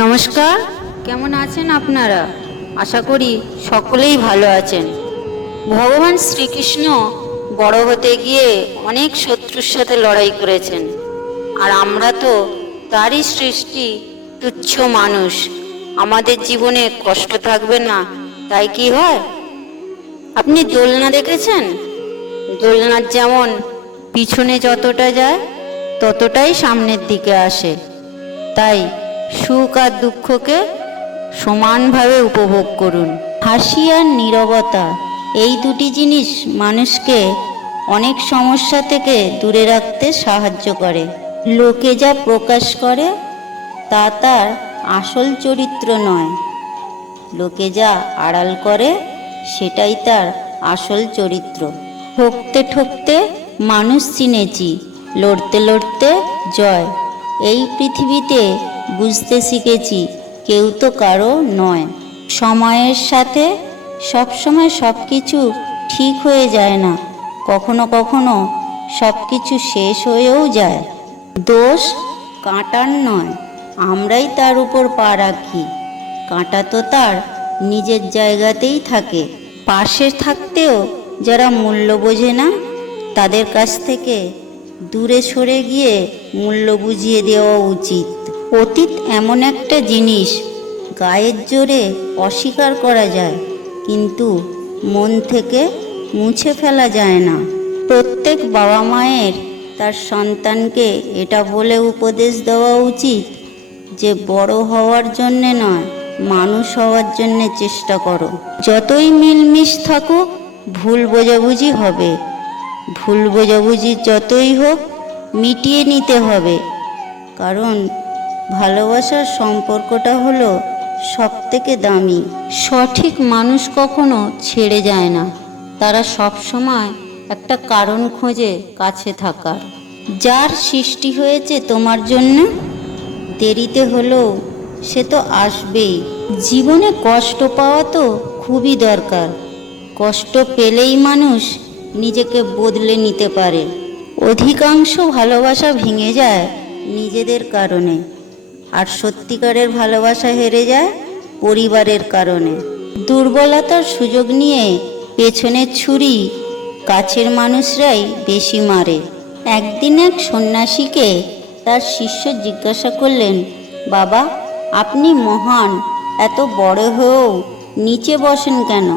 নমস্কার, কেমন আছেন আপনারা? আশা করি সকলেই ভালো আছেন। ভগবান শ্রীকৃষ্ণ বড় হতে গিয়ে অনেক শত্রুর সাথে লড়াই করেছেন, আর আমরা তো তারই সৃষ্টি, তুচ্ছ মানুষ। আমাদের জীবনে কষ্ট থাকবে না তাই কি হয়? আপনি দোলনা দেখেছেন? দোলনার যেমন পিছনে যতটা যায় ততটাই সামনের দিকে আসে। তাই সুখ আর দুঃখকে সমানভাবে উপভোগ করুন। হাসি আর নীরবতা, এই দুটি জিনিস মানুষকে অনেক সমস্যা থেকে দূরে রাখতে সাহায্য করে। লোকে যা প্রকাশ করে তা তার আসল চরিত্র নয়, লোকে যা আড়াল করে সেটাই তার আসল চরিত্র। ঠকতে ঠকতে মানুষ চিনেছি, লড়তে লড়তে জয়। এই পৃথিবীতে বুঝতে শিখেছি কেউ তো কারো নয়। সময়ের সাথে সবসময় সব কিছু ঠিক হয়ে যায় না, কখনো কখনো সব কিছু শেষ হয়েও যায়। দোষ কাঁটার নয়, আমরাই তার উপর পা রাখি। কাঁটা তো তার নিজের জায়গাতেই থাকে। পাশে থাকতেও যারা মূল্য বোঝে না, তাদের কাছ থেকে দূরে সরে গিয়ে মূল্য বুঝিয়ে দেওয়া উচিত। অতীত এমন একটা জিনিস, গায়ের জোরে অস্বীকার করা যায়, কিন্তু মন থেকে মুছে ফেলা যায় না। প্রত্যেক বাবা মায়ের তার সন্তানকে এটা বলে উপদেশ দেওয়া উচিত যে বড় হওয়ার জন্যে নয়, মানুষ হওয়ার জন্যে চেষ্টা করো। যতই মিলমিশ থাকুক, ভুল বোঝাবুঝি হবে। ভুল বোঝাবুঝি যতই হোক, মিটিয়ে নিতে হবে। কারণ ভালোবাসার সম্পর্কটা হলো সব থেকে দামি। সঠিক মানুষ কখনো ছেড়ে যায় না, তারা সব সময় একটা কারণ খোঁজে কাছে থাকার। যার সৃষ্টি হয়েছে তোমার জন্য, দেরিতে হলেও সে তো আসবেই। জীবনে কষ্ট পাওয়া তো খুবই দরকার। কষ্ট পেলেই মানুষ নিজেকে বদলে নিতে পারে। অধিকাংশ ভালোবাসা ভেঙে যায় নিজেদের কারণে, আর সত্যিকারের ভালোবাসা হেরে যায় পরিবারের কারণে। দুর্বলতার সুযোগ নিয়ে পেছনের ছুরি কাছের মানুষরাই বেশি মারে। একদিন এক সন্ন্যাসীকে তার শিষ্য জিজ্ঞাসা করলেন, বাবা, আপনি মহান, এত বড় হয়েও নিচে বসেন কেন?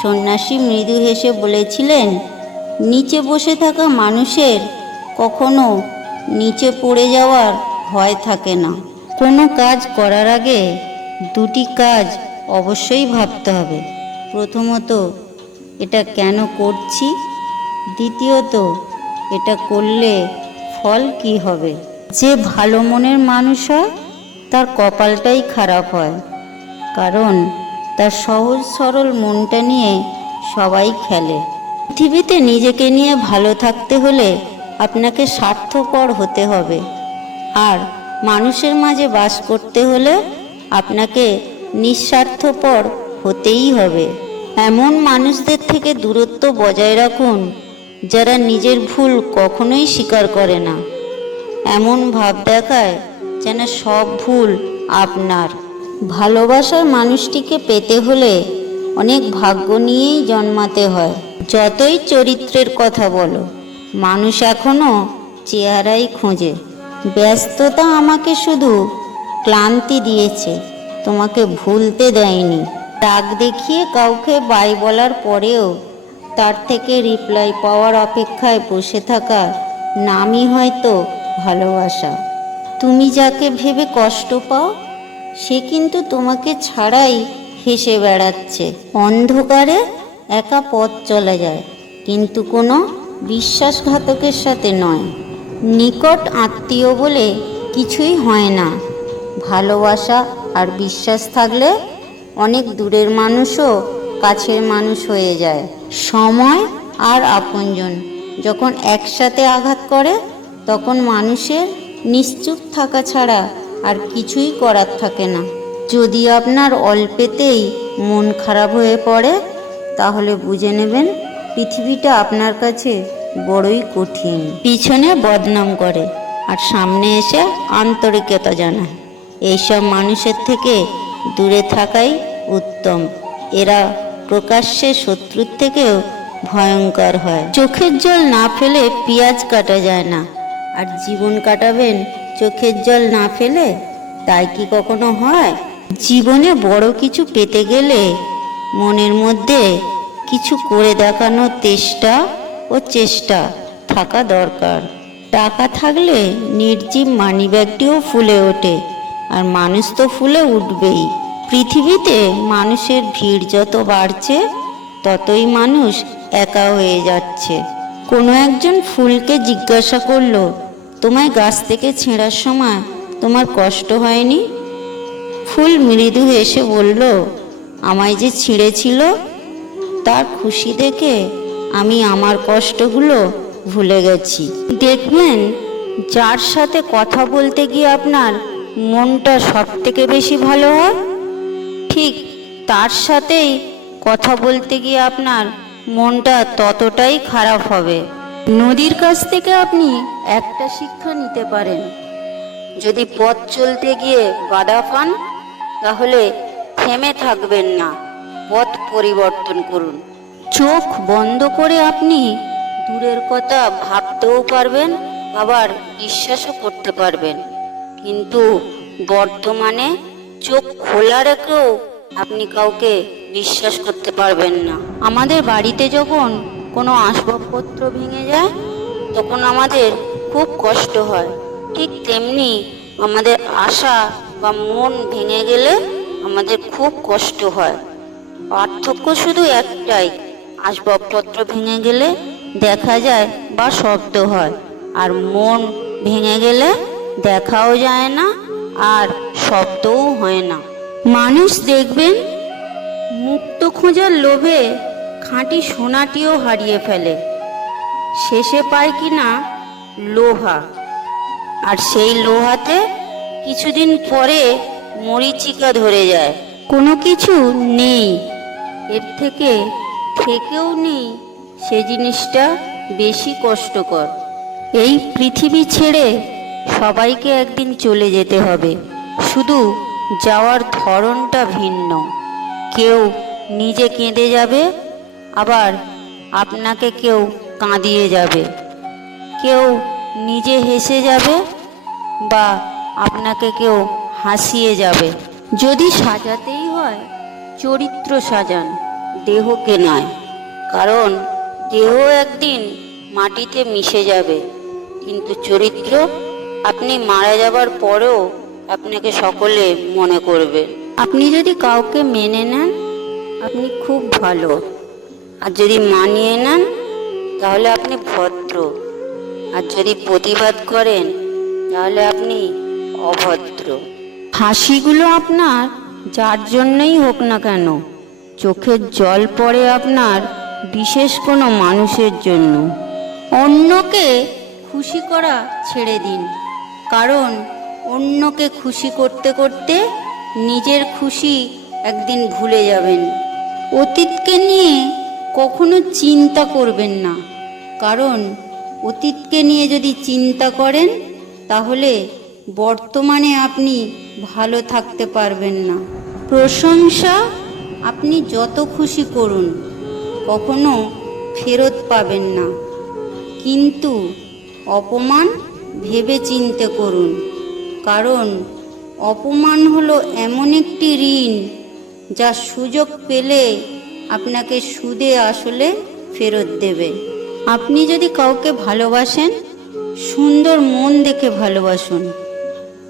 সন্ন্যাসী মৃদু হেসে বলেছিলেন, নিচে বসে থাকা মানুষের কখনো নিচে পড়ে যাওয়ার ভয় থাকে না। কোনো কাজ করার আগে দুটি কাজ অবশ্যই ভাবতে হবে। প্রথমত, এটা কেন করছি? দ্বিতীয়ত, এটা করলে ফল কি হবে? যে ভালো মনের মানুষ হয় তার কপালটাই খারাপ হয়, কারণ তার সহজ সরল মনটা নিয়ে সবাই খেলে। পৃথিবীতে নিজেকে নিয়ে ভালো থাকতে হলে আপনাকে স্বার্থপর হতে হবে, আর মানুষের মাঝে বাস করতে হলে আপনাকে নিঃস্বার্থপর হতেই হবে। এমন মানুষদের থেকে দূরত্ব বজায় রাখুন যারা নিজের ভুল কখনোই স্বীকার করে না। এমন ভাব দেখায় যেন সব ভুল আপনার। ভালোবাসার মানুষটিকে পেতে হলে অনেক ভাগ্য নিয়েই জন্মাতে হয়। যতই চরিত্রের কথা বলো, মানুষ এখনো চেহারাই খোঁজে। ব্যস্ততা আমাকে শুধু ক্লান্তি দিয়েছে, তোমাকে ভুলতে দেয়নি। রাগ দেখিয়ে কাউকে বাই বলার পরেও তার থেকে রিপ্লাই পাওয়ার অপেক্ষায় বসে থাকা নামই হয়তো ভালোবাসা। তুমি যাকে ভেবে কষ্ট পাও, সে কিন্তু তোমাকে ছাড়াই হেসে বেড়াচ্ছে। অন্ধকারে একা পথ চলা যায়, কিন্তু কোনো বিশ্বাসঘাতকের সাথে নয়। নিকট আত্মীয় বলে কিছুই হয় না। ভালোবাসা আর বিশ্বাস থাকলে অনেক দূরের মানুষও কাছের মানুষ হয়ে যায়। সময় আর আপনজন যখন একসাথে আঘাত করে, তখন মানুষের নিশ্চুপ থাকা ছাড়া আর কিছুই করার থাকে না। যদি আপনার অল্পেতেই মন খারাপ হয়ে পড়ে, তাহলে বুঝে নেবেন পৃথিবীটা আপনার কাছে বড়ই কঠিন। পিছনে বদনাম করে আর সামনে এসে আন্তরিকতা জানায়। এইসব মানুষের থেকে দূরে থাকাই উত্তম। এরা প্রকাশ্যে শত্রুর থেকেও ভয়ঙ্কর হয়। চোখের জল না ফেলে পেঁয়াজ কাটা যায় না, আর জীবন কাটাবেন চোখের জল না ফেলে? তাই কি কখনো হয়? জীবনে বড় কিছু পেতে গেলে মনের মধ্যে কিছু করে দেখানোর চেষ্টা থাকা দরকার। টাকা থাকলে নির্জীব মানিব্যাগটিও ফুলে ওঠে, আর মানুষ তো ফুলে উঠবেই। পৃথিবীতে মানুষের ভিড় যত বাড়ছে ততই মানুষ একা হয়ে যাচ্ছে। কোনো একজন ফুলকে জিজ্ঞাসা করলো, তোমায় গাছ থেকে ছেঁড়ার সময় তোমার কষ্ট হয়নি? ফুল মৃদু হেসে বলল, আমায় যে ছিঁড়েছিল তার খুশি দেখে আমি আমার কষ্টগুলো ভুলে গেছি। দেখবেন, যার সাথে কথা বলতে গিয়ে আপনার মনটা সব থেকে বেশি ভালো হয়, ঠিক তার সাথেই কথা বলতে গিয়ে আপনার মনটা ততটাই খারাপ হবে। নদীর কাছ থেকে আপনি একটা শিক্ষা নিতে পারেন, যদি পথ চলতে গিয়ে বাধা পান তাহলে থেমে থাকবেন না, পথ পরিবর্তন করুন। চোখ বন্ধ করে আপনি দূরের কথা ভাবতেও পারবেন, আবার বিশ্বাসও করতে পারবেন, কিন্তু বর্তমানে চোখ খোলা রেখেও আপনি কাউকে বিশ্বাস করতে পারবেন না। আমাদের বাড়িতে যখন কোনো আসবাবপত্র ভেঙে যায় তখন আমাদের খুব কষ্ট হয়, ঠিক তেমনি আমাদের আশা বা মন ভেঙে গেলে আমাদের খুব কষ্ট হয়। পার্থক্য শুধু একটাই, আসবাবপত্র ভেঙে গেলে দেখা যায় বা শব্দ হয়, আর মন ভেঙে গেলে দেখাও যায় না আর শব্দও হয় না। মানুষ দেখবেন মুক্ত খোঁজার লোভে খাঁটি সোনাটিও হারিয়ে ফেলে, শেষে পায় কিনা লোহা, আর সেই লোহাতে কিছুদিন পরে মরীচিকা ধরে যায়। কোনো কিছু নেই, এর থেকেও নেই সে জিনিসটা বেশি কষ্টকর। এই পৃথিবী ছেড়ে সবাইকে একদিন চলে যেতে হবে, শুধু যাওয়ার ধরনটা ভিন্ন। কেউ নিজে কেঁদে যাবে, আবার আপনাকে কেউ কাঁদিয়ে যাবে। কেউ নিজে হেসে যাবে বা আপনাকে কেউ হাসিয়ে যাবে। যদি সাজাতেই হয় চরিত্র সাজান, দেহকে নয়, কারণ দেহ একদিন মাটিতে মিশে যাবে, কিন্তু চরিত্র আপনি মারা যাবার পরেও আপনাকে সকলে মনে করবে। আপনি যদি কাউকে মেনে নেন আপনি খুব ভালো, আর যদি মানিয়ে নেন তাহলে আপনি ভদ্র, আর যদি প্রতিবাদ করেন তাহলে আপনি অভদ্র। হাসিগুলো আপনার যার জন্যই হোক না কেন, চোখের জল পড়ে আপনার বিশেষ কোনো মানুষের জন্য। অন্যকে খুশি করা ছেড়ে দিন, কারণ অন্যকে খুশি করতে করতে নিজের খুশি একদিন ভুলে যাবেন। অতীতকে নিয়ে কখনো চিন্তা করবেন না, কারণ অতীতকে নিয়ে যদি চিন্তা করেন তাহলে বর্তমানে আপনি ভালো থাকতে পারবেন না। প্রশংসা আপনি যত খুশি করুন কখনো ফেরত পাবেন না, কিন্তু অপমান ভেবে চিন্তে করুন, কারণ অপমান হলো এমন একটি ঋণ যা সুযোগ পেলে আপনাকে সুদে আসলে ফেরত দেবে। আপনি যদি কাউকে ভালোবাসেন, সুন্দর মন দেখে ভালোবাসুন,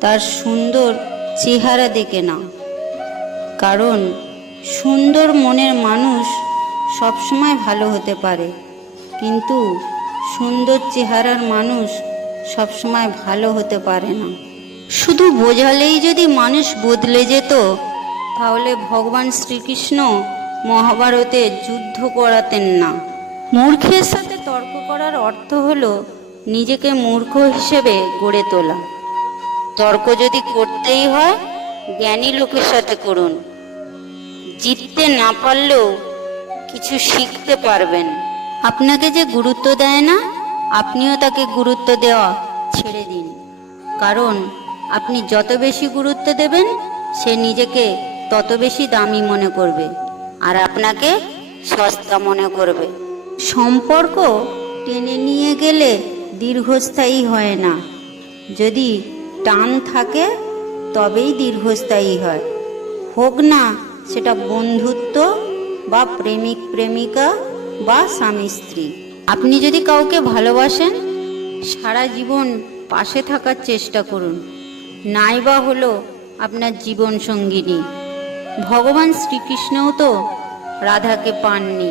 তার সুন্দর চেহারা দেখে না, কারণ সুন্দর মনের মানুষ সবসময় ভালো হতে পারে, কিন্তু সুন্দর চেহারার মানুষ সবসময় ভালো হতে পারে না। শুধু বোঝালেই যদি মানুষ বদলে যেত তাহলে ভগবান শ্রীকৃষ্ণ মহাভারতে যুদ্ধ করাতেন না। মূর্খের সাথে তর্ক করার অর্থ হলো নিজেকে মূর্খ হিসেবে গড়ে তোলা। তর্ক যদি করতেই হয় জ্ঞানী লোকের সাথে করুন, জিততে না পারলেও কিছু শিখতে পারবেন। আপনাকে যে গুরুত্ব দেয় না আপনিও তাকে গুরুত্ব দেওয়া ছেড়ে দিন, কারণ আপনি যত বেশি গুরুত্ব দেবেন সে নিজেকে তত বেশি দামি মনে করবে আর আপনাকে সস্তা মনে করবে। সম্পর্ক টেনে নিয়ে গেলে দীর্ঘস্থায়ী হয় না, যদি টান থাকে তবেই দীর্ঘস্থায়ী হয়, হোক না সেটা বন্ধুত্ব বা প্রেমিক প্রেমিকা বা স্বামী স্ত্রী। আপনি যদি কাউকে ভালোবাসেন সারা জীবন পাশে থাকার চেষ্টা করুন, নাইবা হলো আপনার জীবন সঙ্গিনী। ভগবান শ্রীকৃষ্ণও তো রাধাকে পাননি,